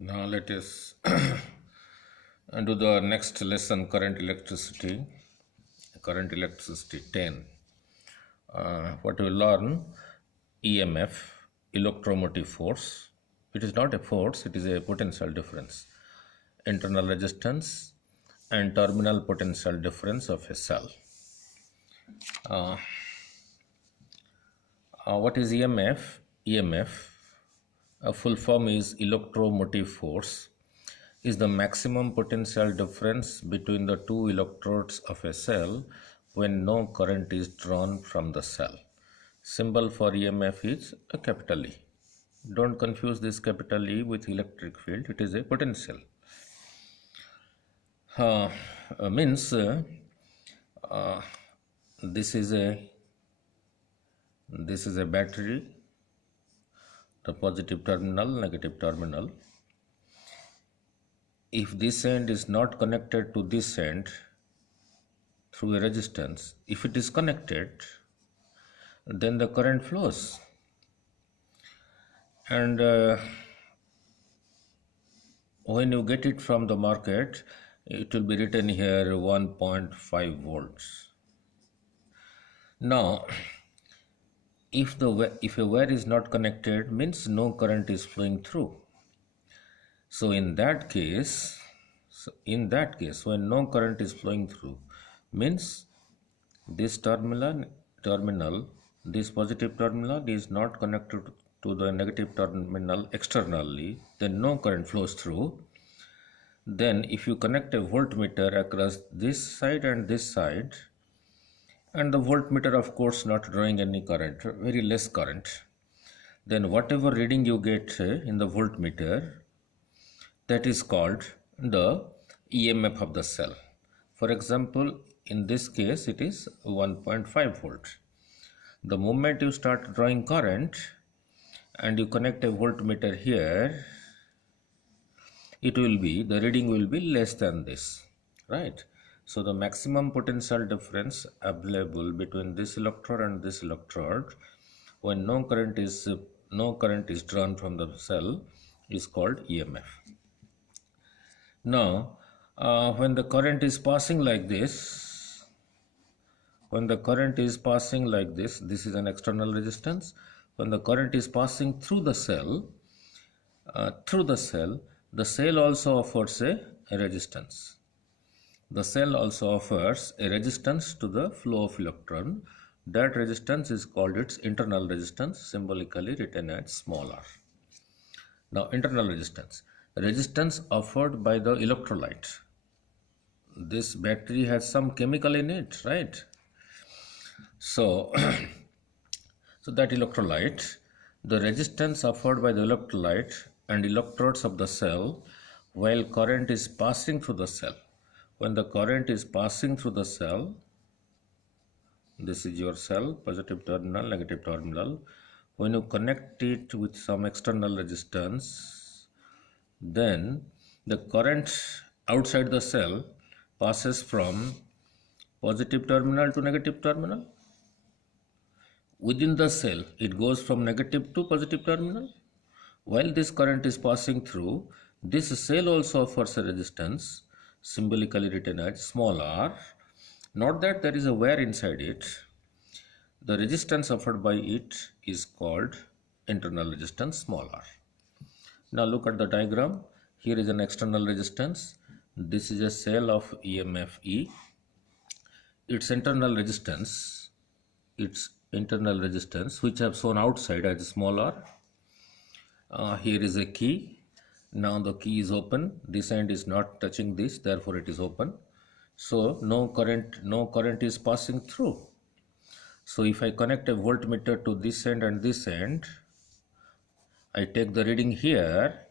Now let us do the next lesson, current electricity 10. What we learn, EMF, electromotive force. It is not a force, it is a potential difference, internal resistance and terminal potential difference of a cell. What is EMF? EMF, a full form is electromotive force, is the maximum potential difference between the two electrodes of a cell when no current is drawn from the cell. Symbol for EMF is a capital E. Don't confuse this capital E with electric field, it is a potential. Means this is a battery, the positive terminal, negative terminal. If this end is not connected to this end through a resistance, if it is connected, then the current flows. And when you get it from the market, it will be written here 1.5 volts. Now, if a wire is not connected, means no current is flowing through. So in that case, when no current is flowing through, means this terminal, this positive terminal is not connected to the negative terminal externally, then no current flows through. Then if you connect a voltmeter across this side and this side, and the voltmeter of course not drawing any current, very less current, then whatever reading you get in the voltmeter, that is called the EMF of the cell. For example, in this case it is 1.5 volt. The moment you start drawing current and you connect a voltmeter here, the reading will be less than this, right? So the maximum potential difference available between this electrode and this electrode when no current is drawn from the cell is called EMF. Now, when the current is passing like this, this is an external resistance. When the current is passing through the cell, the cell also offers a resistance. The cell also offers a resistance to the flow of electron. That resistance is called its internal resistance, symbolically written as small r. Now, internal resistance offered by the electrolyte. This battery has some chemical in it, right? So, that electrolyte, the resistance offered by the electrolyte and electrodes of the cell while current is passing through the cell. When the current is passing through the cell, this is your cell, positive terminal, negative terminal. When you connect it with some external resistance, then the current outside the cell passes from positive terminal to negative terminal. Within the cell, it goes from negative to positive terminal. While this current is passing through, this cell also offers a resistance, symbolically written as small r. Not that there is a wire inside it. The resistance offered by it is called internal resistance, small r. Now look at the diagram. Here is an external resistance. This is a cell of EMF E. Its internal resistance, which I have shown outside as small r. Here is a key. Now the key is open. This end is not touching this, therefore it is open. So no current is passing through. So if I connect a voltmeter to this end and this end, I take the reading here,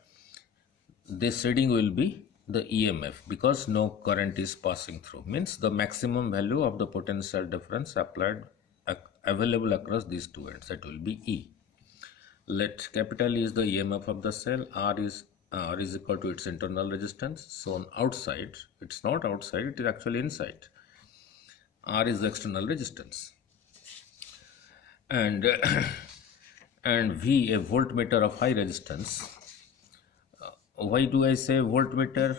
this reading will be the EMF because no current is passing through. Means the maximum value of the potential difference available across these two ends, that will be E. Let capital E is the EMF of the cell, R is equal to its internal resistance. So on outside, it's not outside, it is actually inside. R is the external resistance. And V, a voltmeter of high resistance. why do I say voltmeter?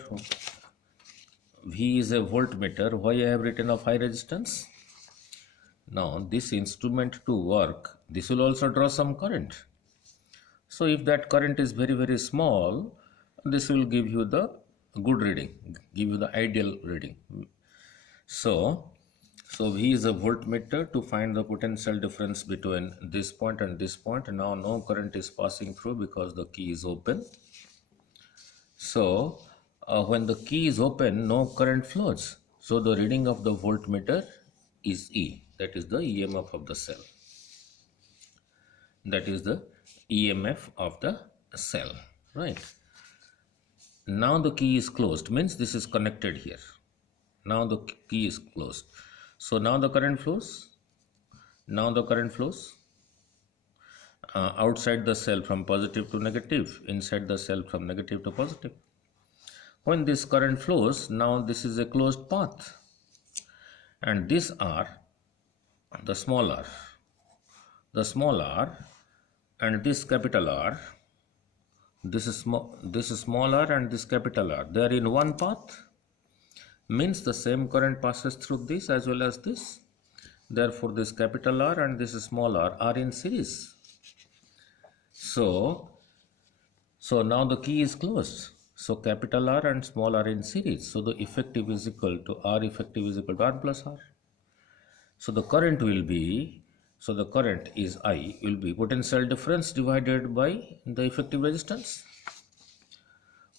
V is a voltmeter. Why I have written of high resistance? Now this instrument to work, this will also draw some current. So if that current is very, very small, this will give you the good reading, give you the ideal reading. So V is a voltmeter to find the potential difference between this point and this point. And now no current is passing through because the key is open. So when the key is open, no current flows. So the reading of the voltmeter is E. That is the EMF of the cell. That is the EMF of the cell, right? Now the key is closed, means this is connected here. Now the key is closed. So now the current flows. Now the current flows outside the cell from positive to negative, inside the cell from negative to positive. When this current flows, now this is a closed path. And these are the small r. The small r and this capital R, this is small r and this capital R, they are in one path, means the same current passes through this as well as this. Therefore this capital R and this small r are in series. So now the key is closed. So capital R and small r in series. So the effective is equal to R effective is equal to R plus R. So the current will be, so the current is I, will be potential difference divided by the effective resistance.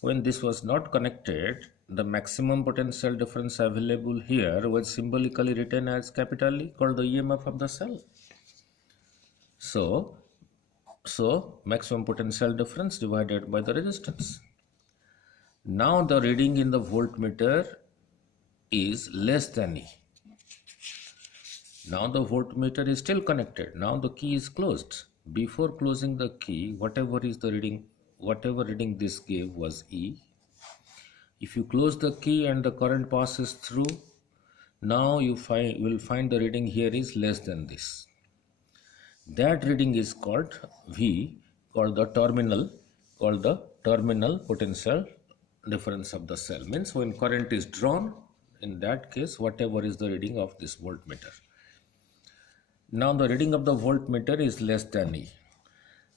When this was not connected, the maximum potential difference available here was symbolically written as capital E, called the EMF of the cell. So maximum potential difference divided by the resistance. Now the reading in the voltmeter is less than E. Now the voltmeter is still connected. Now the key is closed. Before closing the key, whatever reading this gave was E. If you close the key and the current passes through, now you will find the reading here is less than this. That reading is called V, called the terminal potential difference of the cell. Means when current is drawn, in that case, whatever is the reading of this voltmeter. Now the reading of the voltmeter is less than E.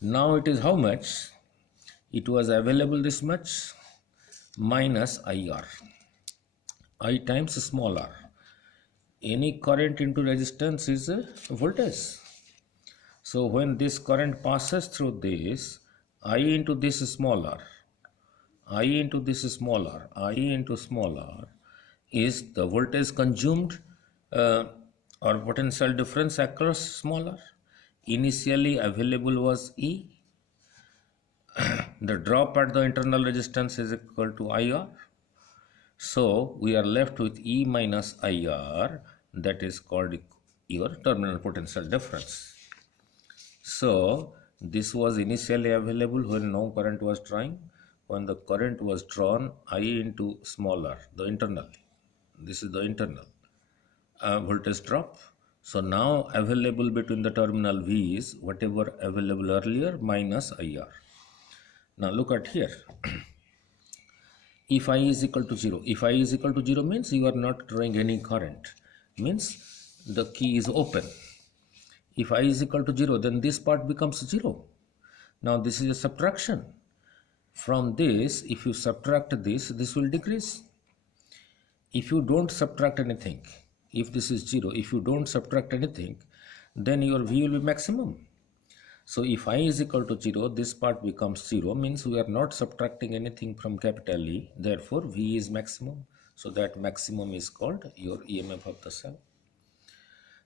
Now it is how much? It was available this much minus IR. I times small r. Any current into resistance is a voltage. So when this current passes through this, I into this small r, I into this small r, I into small r is the voltage consumed or potential difference across small r. Initially available was E. The drop at the internal resistance is equal to IR. So we are left with E minus IR, that is called your terminal potential difference. So this was initially available when no current was drawing. When the current was drawn, I into small r, the internal. This is the internal voltage drop. So now available between the terminal V is whatever available earlier minus IR. Now look at here. If I is equal to 0, if I is equal to 0 means you are not drawing any current, means the key is open. If I is equal to 0, then this part becomes 0. Now this is a subtraction. From this, if you subtract this, this will decrease. If you don't subtract anything, if this is 0, if you don't subtract anything, then your V will be maximum. So if I is equal to 0, this part becomes 0, means we are not subtracting anything from capital E, therefore V is maximum. So that maximum is called your EMF of the cell.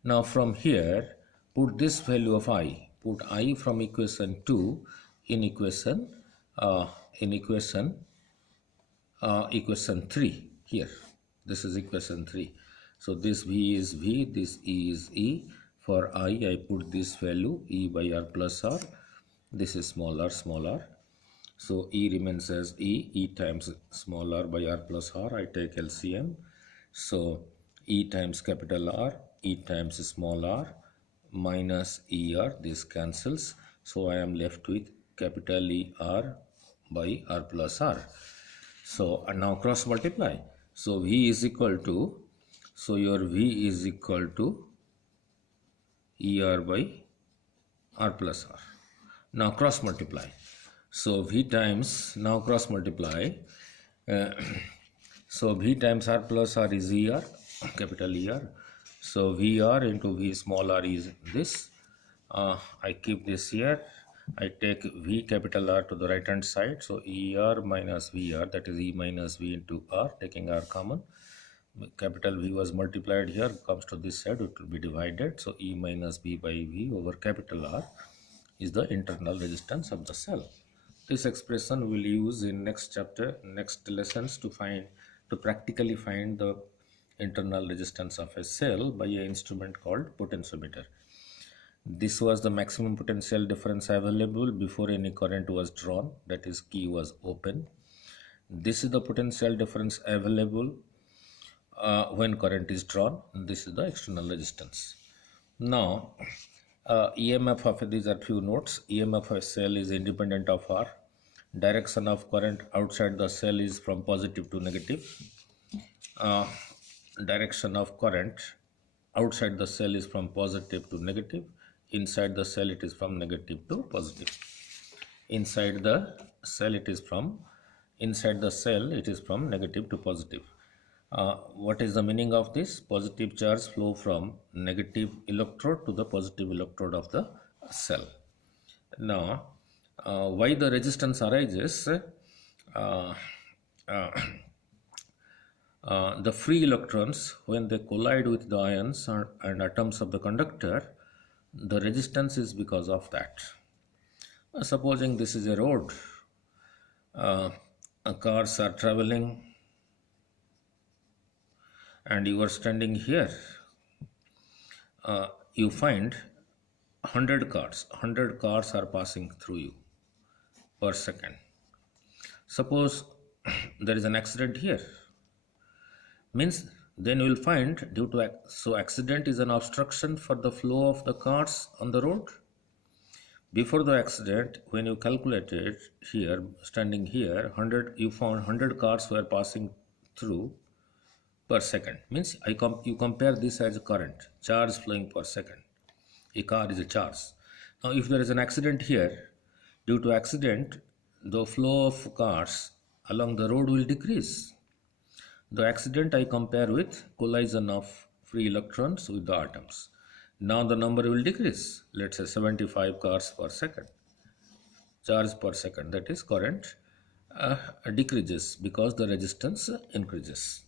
Now from here, put this value of I, put I from equation 2 in equation 3 here. This is equation 3. So this V is V, this E is E. For I put this value E by R plus R. This is small r, small r. So E remains as E times small r by R plus R. I take LCM. So E times capital R, E times small r minus ER. This cancels. So I am left with capital ER by R plus R. So and now cross multiply. So V is equal to, so your V is equal to ER by R plus R. Now cross multiply. So V times, now cross multiply. Uh, so V times R plus R is ER, capital ER. So VR into V small r is this. I keep this here. I take V capital R to the right hand side. So ER minus VR, that is E minus V into R, taking R common. Capital V was multiplied here, comes to this side, it will be divided. So E minus B by V over capital R is the internal resistance of the cell. This expression we'll use in next chapter, next lessons to practically find the internal resistance of a cell by an instrument called potentiometer. This was the maximum potential difference available before any current was drawn, that is key was open. This is the potential difference available when current is drawn. This is the external resistance. Now EMF of these are few notes. EMF of a cell is independent of R. Direction of current outside the cell is from positive to negative. Direction of current outside the cell is from positive to negative. Inside the cell it is from negative to positive. Inside the cell it is from negative to positive. What is the meaning of this? Positive charge flow from negative electrode to the positive electrode of the cell. Now why the resistance arises? The free electrons, when they collide with the ions and atoms of the conductor, the resistance is because of that. Supposing this is a road, cars are traveling and you are standing here, you find 100 cars are passing through you per second. Suppose there is an accident here, means then you will find due to accident is an obstruction for the flow of the cars on the road. Before the accident, when you calculated here, standing here, you found 100 cars were passing through per second. Means you compare this as a current, charge flowing per second. A car is a charge. Now if there is an accident here, due to accident, the flow of cars along the road will decrease. The accident I compare with collision of free electrons with the atoms. Now the number will decrease. Let's say 75 cars per second. Charge per second, that is current decreases because the resistance increases.